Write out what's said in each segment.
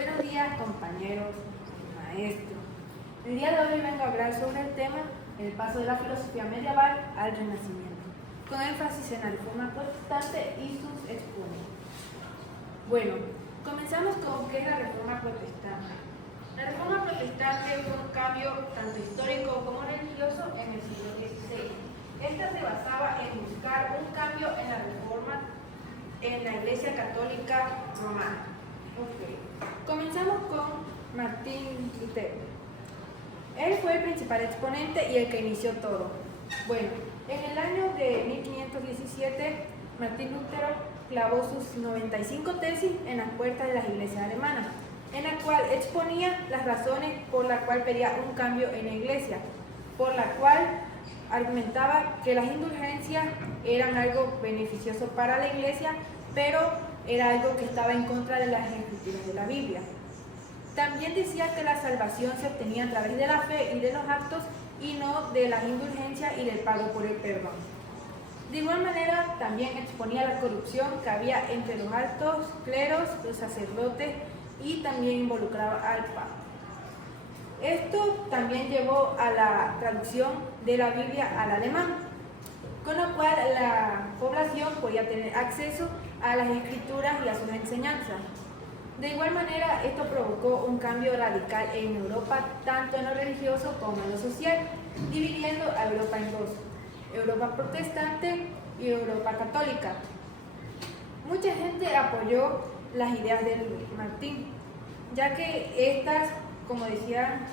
Buenos días, compañeros y maestros. El día de hoy vengo a hablar sobre el tema el paso de la filosofía medieval al Renacimiento, con énfasis en la Reforma Protestante y sus exponentes. Bueno, comenzamos con qué es la Reforma Protestante. La Reforma Protestante fue un cambio tanto histórico como religioso en el siglo XVI. Esta se basaba en buscar un cambio en la Reforma en la Iglesia Católica Romana. Comenzamos con Martín Lutero. Él fue el principal exponente y el que inició todo. Bueno, en el año de 1517, Martín Lutero clavó sus 95 tesis en las puertas de las iglesias alemanas, en la cual exponía las razones por las cuales pedía un cambio en la iglesia, por la cual argumentaba que las indulgencias eran algo beneficioso para la iglesia, pero era algo que estaba en contra de las escrituras de la Biblia. También decía que la salvación se obtenía a través de la fe y de los actos y no de las indulgencias y del pago por el perdón. De igual manera, también exponía la corrupción que había entre los altos cleros, los sacerdotes y también involucraba al Papa. Esto también llevó a la traducción de la Biblia al alemán, con lo cual la población podía tener acceso a las escrituras y a sus enseñanzas. De igual manera, esto provocó un cambio radical en Europa, tanto en lo religioso como en lo social, dividiendo a Europa en dos: Europa protestante y Europa católica. Mucha gente apoyó las ideas de Martín, ya que estas, como decían,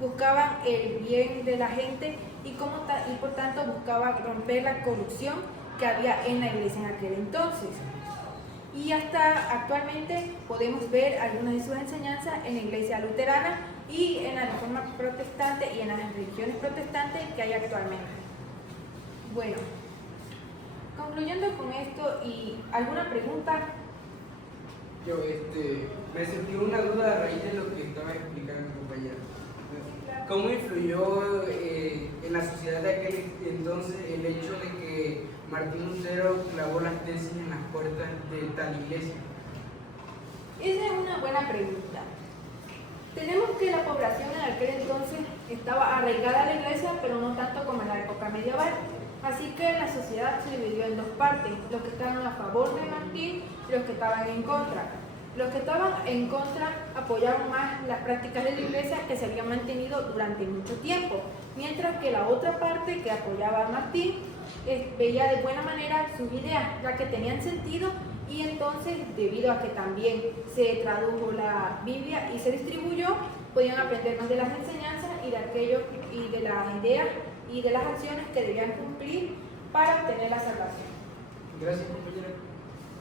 buscaban el bien de la gente y por tanto buscaban romper la corrupción que había en la iglesia en aquel entonces. Y hasta actualmente podemos ver algunas de sus enseñanzas en la iglesia luterana y en la Reforma Protestante y en las religiones protestantes que hay actualmente. Bueno, concluyendo con esto, ¿y alguna pregunta? Yo me surgió una duda a raíz de lo que estaba explicando mi compañero. ¿Cómo influyó en la sociedad de aquel entonces el hecho de que Martín Lutero clavó las tesis en las puertas de tal iglesia? Esa es una buena pregunta. Tenemos que la población en aquel entonces estaba arraigada a la iglesia, pero no tanto como en la época medieval. Así que la sociedad se dividió en dos partes: los que estaban a favor de Martín y los que estaban en contra. Los que estaban en contra apoyaban más las prácticas de la iglesia que se habían mantenido durante mucho tiempo, mientras que la otra parte que apoyaba a Martín veía de buena manera sus ideas, ya que tenían sentido, y entonces, debido a que también se tradujo la Biblia y se distribuyó, podían aprender más de las enseñanzas y de aquello y de las ideas y de las acciones que debían cumplir para obtener la salvación. Gracias, compañera.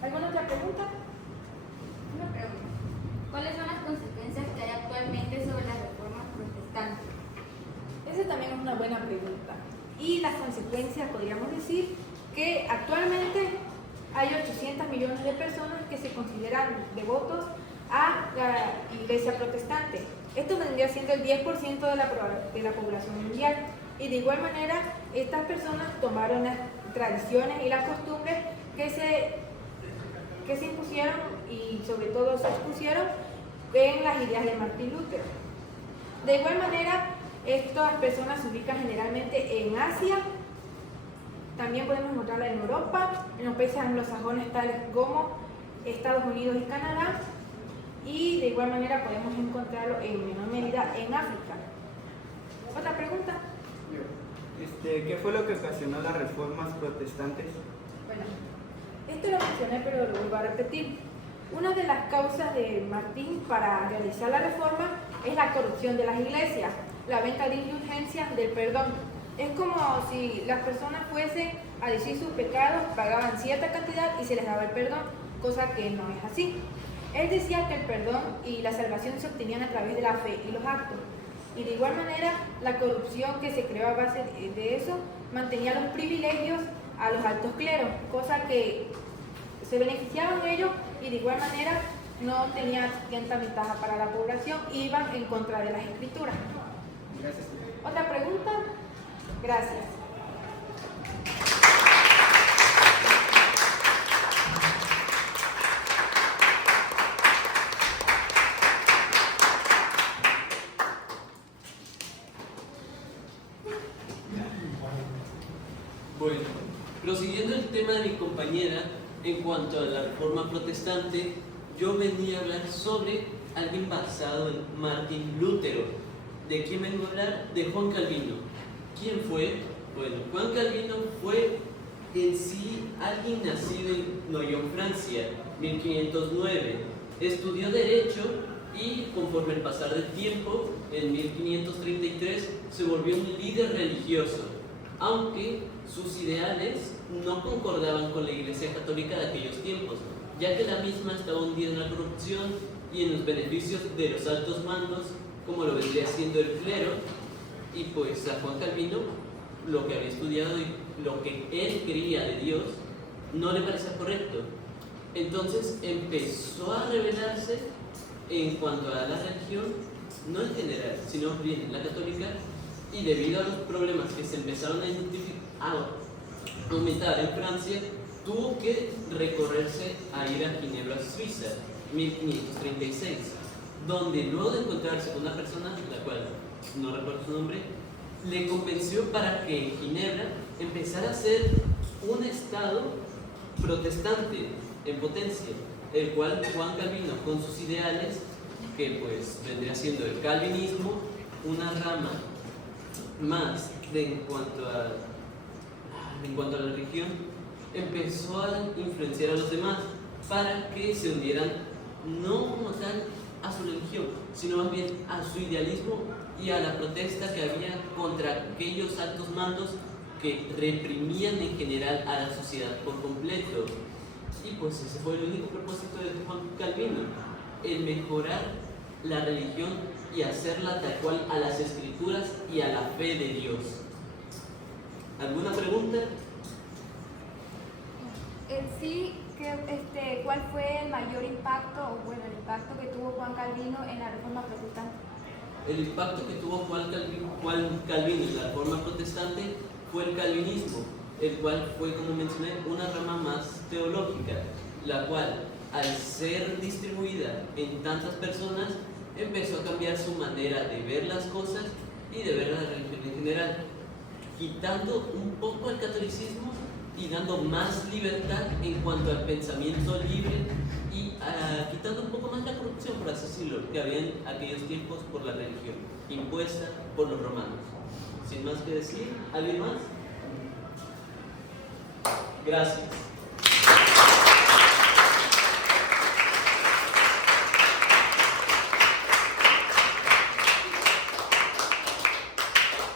¿Alguna otra pregunta? Una pregunta. ¿Cuáles son las consecuencias que hay actualmente sobre las reformas protestantes? Esa también es una buena pregunta. Y las consecuencias, podríamos decir que actualmente hay 800 millones de personas que se consideran devotos a la iglesia protestante. Esto vendría siendo el 10% de la población mundial. Y de igual manera, estas personas tomaron las tradiciones y las costumbres que se impusieron y sobre todo se expusieron en las ideas de Martín Lutero. De igual manera, estas personas se ubican generalmente en Asia, también podemos encontrarla en Europa, en los países anglosajones tales como Estados Unidos y Canadá, y de igual manera podemos encontrarlo en menor medida en África. ¿Otra pregunta? ¿Qué fue lo que ocasionó las reformas protestantes? Bueno, esto lo mencioné, pero lo vuelvo a repetir. Una de las causas de Martín para realizar la reforma es la corrupción de las iglesias, la venta de indulgencias, del perdón. Es como si las personas fuesen a decir sus pecados, pagaban cierta cantidad y se les daba el perdón, cosa que no es así. Él decía que el perdón y la salvación se obtenían a través de la fe y los actos. Y de igual manera, la corrupción que se creó a base de eso mantenía los privilegios a los altos cleros, cosa que se beneficiaban ellos y de igual manera no tenían tanta ventaja para la población, iban en contra de las escrituras. Gracias. ¿Otra pregunta? Gracias. prosiguiendo el tema de mi compañera en cuanto a la reforma protestante, yo venía a hablar sobre alguien basado en Martín Lutero. ¿De quién vengo a hablar? De Juan Calvino. ¿Quién fue? Bueno, Juan Calvino fue en sí alguien nacido en Noyon, Francia, 1509. Estudió Derecho y conforme el pasar del tiempo, en 1533, se volvió un líder religioso, aunque sus ideales no concordaban con la Iglesia Católica de aquellos tiempos, ya que la misma estaba hundida en la corrupción y en los beneficios de los altos mandos, como lo vendría siendo el clero, y pues a Juan Calvino lo que había estudiado y lo que él creía de Dios no le parecía correcto. Entonces empezó a rebelarse en cuanto a la religión, no en general, sino bien en la católica, y debido a los problemas que se empezaron a aumentar en Francia, tuvo que recorrerse a ir a Ginebra, Suiza, 1536, donde luego de encontrarse con una persona, la cual no recuerdo su nombre, le convenció para que en Ginebra empezara a ser un estado protestante en potencia, el cual Juan Calvino, con sus ideales, que pues vendría siendo el calvinismo, una rama más en cuanto a la religión, empezó a influenciar a los demás para que se unieran no como tal a su religión, sino más bien a su idealismo y a la protesta que había contra aquellos altos mandos que reprimían en general a la sociedad por completo. Y pues ese fue el único propósito de Juan Calvino, el mejorar la religión y hacerla tal cual a las escrituras y a la fe de Dios. ¿Alguna pregunta? En sí, ¿cuál fue el mayor impacto, o bueno, el impacto que tuvo Juan Calvino en la Reforma Protestante? El impacto que tuvo Juan Calvino en la Reforma Protestante fue el calvinismo, el cual fue, como mencioné, una rama más teológica, la cual, al ser distribuida en tantas personas, empezó a cambiar su manera de ver las cosas y de ver la religión en general, quitando un poco el catolicismo y dando más libertad en cuanto al pensamiento libre y quitando un poco más la corrupción, por así decirlo, que había en aquellos tiempos por la religión impuesta por los romanos. Sin más que decir, ¿alguien más? Gracias.